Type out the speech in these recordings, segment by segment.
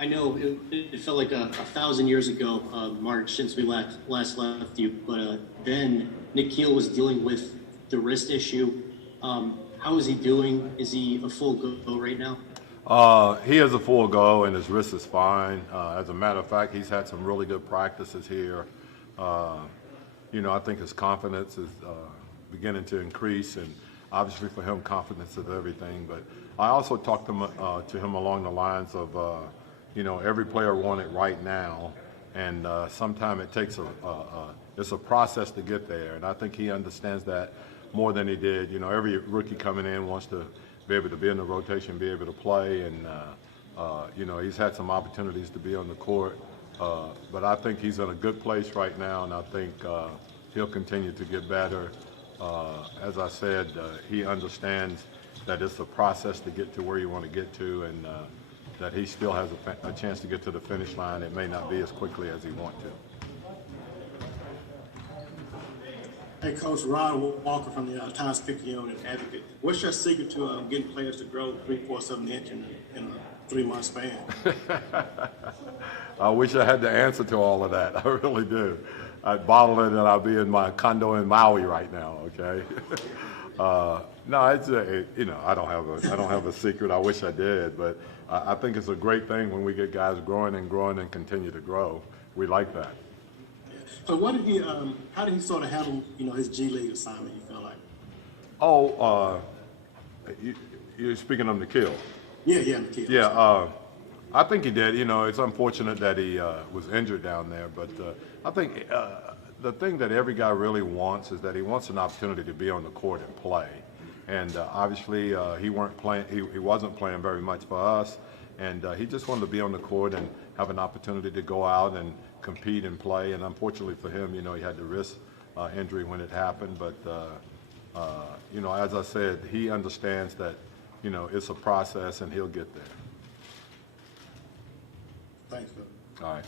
I know it felt like a thousand years ago, March, since we last left you, but then Nickeil was dealing with the wrist issue. How is he doing? Is he a full go right now? He is a full go, and his wrist is fine. As a matter of fact, he's had some really good practices here. Uh, I think his confidence is beginning to increase, and obviously for him, confidence is everything. But I also talked to him along the lines of, every player wants it right now, and sometimes it takes it's a process to get there, and I think he understands that more than he did. Every rookie coming in wants to be able to be in the rotation, be able to play, and he's had some opportunities to be on the court. But I think he's in a good place right now, and I think he'll continue to get better. As I said, he understands that it's a process to get to where you want to get to, and that he still has a chance to get to the finish line. It may not be as quickly as he wants to. Hey, Coach, Rod Walker from the Times-Picayune and Advocate. What's your secret to getting players to grow 3/4 of an inch in a 3-month span? I wish I had the answer to all of that. I really do. I'd bottle it and I'll be in my condo in Maui right now. Okay. No, it's I don't have a secret. I wish I did, but I think it's a great thing when we get guys growing and continue to grow. We like that. So how did he sort of handle, his G League assignment, you feel like? Oh, you're speaking of Nickeil. Yeah, Nickeil. Yeah, I think he did. It's unfortunate that he was injured down there, but I think the thing that every guy really wants is that he wants an opportunity to be on the court and play. And obviously, he wasn't playing very much for us, and he just wanted to be on the court and have an opportunity to go out and compete and play. And unfortunately for him, he had the wrist injury when it happened. But as I said, he understands that it's a process, and he'll get there. Thanks, Phil. All right.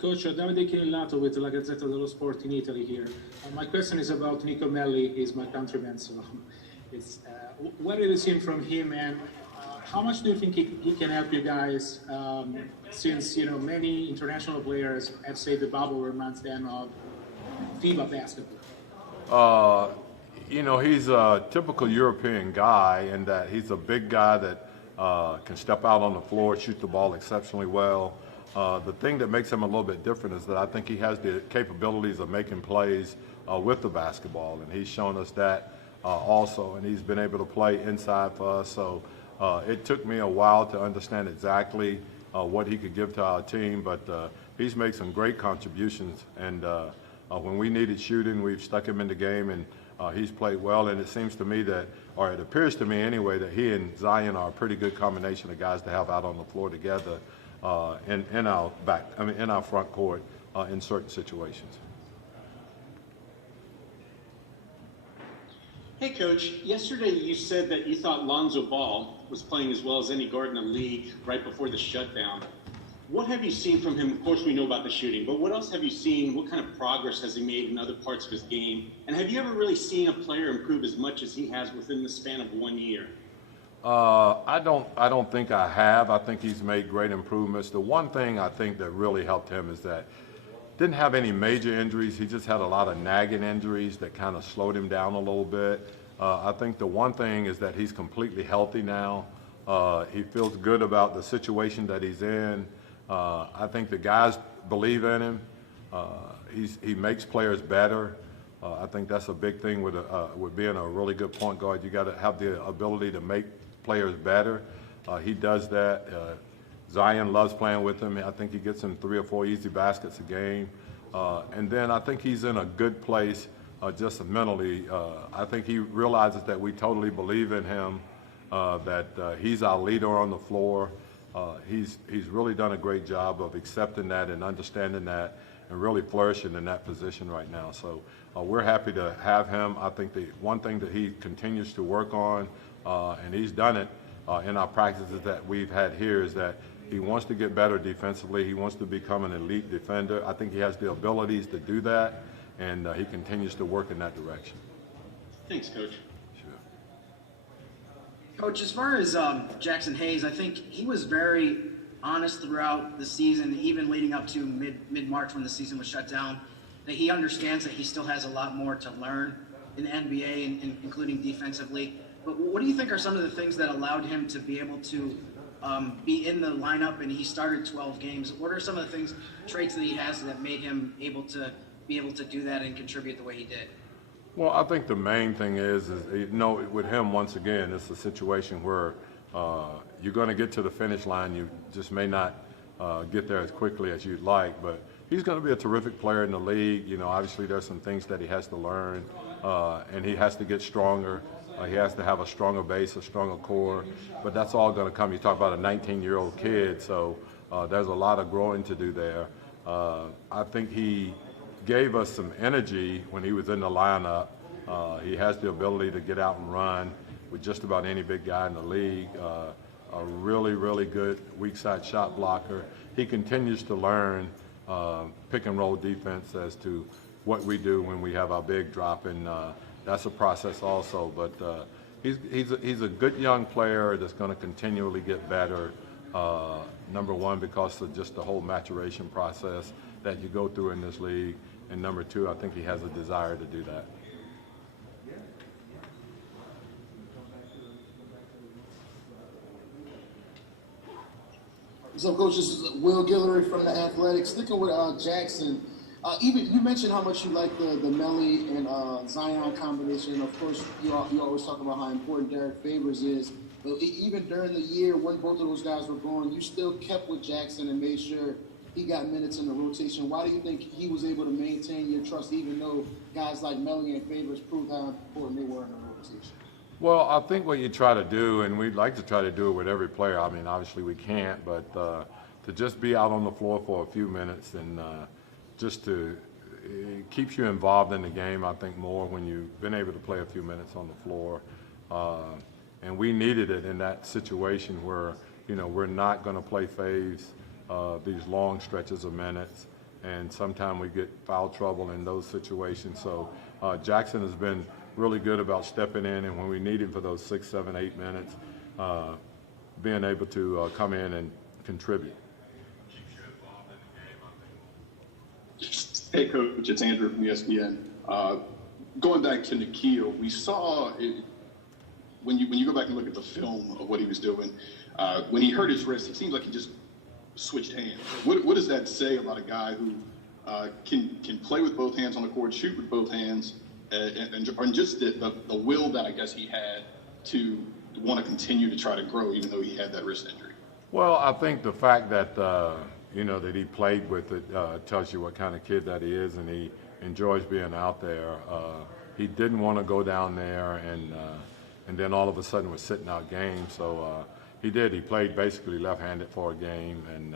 Coach, Davide Chinellato with La Gazzetta dello Sport in Italy here. My question is about Nico Melli. He's my countryman, so it's what have you seen from him, and how much do you think he can help you guys? Since many international players have said the bubble reminds them of FIBA basketball. He's a typical European guy in that he's a big guy that can step out on the floor, shoot the ball exceptionally well. The thing that makes him a little bit different is that I think he has the capabilities of making plays with the basketball, and he's shown us that also, and he's been able to play inside for us. So it took me a while to understand exactly what he could give to our team, but he's made some great contributions, and when we needed shooting, we've stuck him in the game, and he's played well, and it seems to me that, or it appears to me anyway, that he and Zion are a pretty good combination of guys to have out on the floor together in our front court in certain situations. Hey, Coach. Yesterday you said that you thought Lonzo Ball was playing as well as any guard in the league right before the shutdown. What have you seen from him? Of course, we know about the shooting, but what else have you seen? What kind of progress has he made in other parts of his game? And have you ever really seen a player improve as much as he has within the span of 1 year? I don't think I have. I think he's made great improvements. The one thing I think that really helped him is that didn't have any major injuries. He just had a lot of nagging injuries that kind of slowed him down a little bit. I think the one thing is that he's completely healthy now. He feels good about the situation that he's in. I think the guys believe in him. He makes players better. I think that's a big thing with being a really good point guard. You got to have the ability to make players better. He does that. Zion loves playing with him. I think he gets him 3 or 4 easy baskets a game. And then I think he's in a good place just mentally. I think he realizes that we totally believe in him, that he's our leader on the floor. He's really done a great job of accepting that and understanding that and really flourishing in that position right now. So we're happy to have him. I think the one thing that he continues to work on, and he's done it in our practices that we've had here, is that he wants to get better defensively. He wants to become an elite defender. I think he has the abilities to do that, and he continues to work in that direction. Thanks, Coach. Coach, as far as Jaxson Hayes, I think he was very honest throughout the season, even leading up to mid-March when the season was shut down, that he understands that he still has a lot more to learn in the NBA, including defensively. But what do you think are some of the things that allowed him to be able to be in the lineup, and he started 12 games? What are some of the traits that he has that made him able to do that and contribute the way he did? Well, I think the main thing is with him, once again, it's a situation where you're going to get to the finish line. You just may not get there as quickly as you'd like, but he's going to be a terrific player in the league. Obviously there's some things that he has to learn, and he has to get stronger. He has to have a stronger base, a stronger core, but that's all going to come. You talk about a 19-year-old kid, so there's a lot of growing to do there. I think he gave us some energy when he was in the lineup. He has the ability to get out and run with just about any big guy in the league. A really, really good weak side shot blocker. He continues to learn pick and roll defense as to what we do when we have our big drop, and that's a process also. But he's a good young player that's going to continually get better. Number one, because of just the whole maturation process that you go through in this league, and number two, I think he has a desire to do that. So, Coach, this is Will Guillory from The Athletic. Sticking with Jaxson, even you mentioned how much you like the Melli and Zion combination. Of course, you always talk about how important Derek Favors is. But even during the year when both of those guys were gone, you still kept with Jaxson and made sure he got minutes in the rotation. Why do you think he was able to maintain your trust, even though guys like Melli and Favors proved how important they were in the rotation? Well, I think what you try to do, and we'd like to try to do it with every player. I mean, obviously we can't, but to just be out on the floor for a few minutes and it keeps you involved in the game, I think, more when you've been able to play a few minutes on the floor. And we needed it in that situation where, we're not going to play Faves these long stretches of minutes, and sometimes we get foul trouble in those situations. So Jaxson has been really good about stepping in, and when we need him for those 6, 7, 8 minutes, being able to come in and contribute. Hey, Coach, it's Andrew from ESPN. Going back to Nickeil, we saw it, when you go back and look at the film of what he was doing, when he hurt his wrist, it seems like he just switched hands. What does that say about a guy who can play with both hands on the court, shoot with both hands, and just the will that I guess he had to want to continue to try to grow even though he had that wrist injury? Well, I think the fact that that he played with it tells you what kind of kid that he is, and he enjoys being out there. He didn't want to go down there and then all of a sudden was sitting out games. So he did. He played basically left-handed for a game and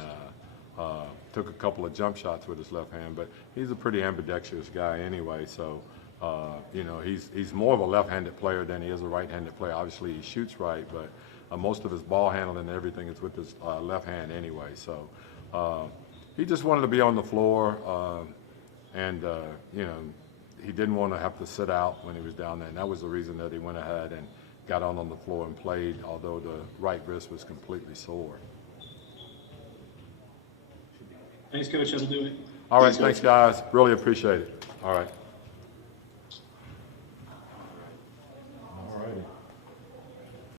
took a couple of jump shots with his left hand. But he's a pretty ambidextrous guy anyway. So he's more of a left-handed player than he is a right-handed player. Obviously, he shoots right, but most of his ball handling and everything is with his left hand anyway. So he just wanted to be on the floor, and he didn't want to have to sit out when he was down there. And that was the reason that he went ahead and got on the floor and played, although the right wrist was completely sore. Thanks, Coach. That'll do it. All right, thanks, guys. Really appreciate it. All right.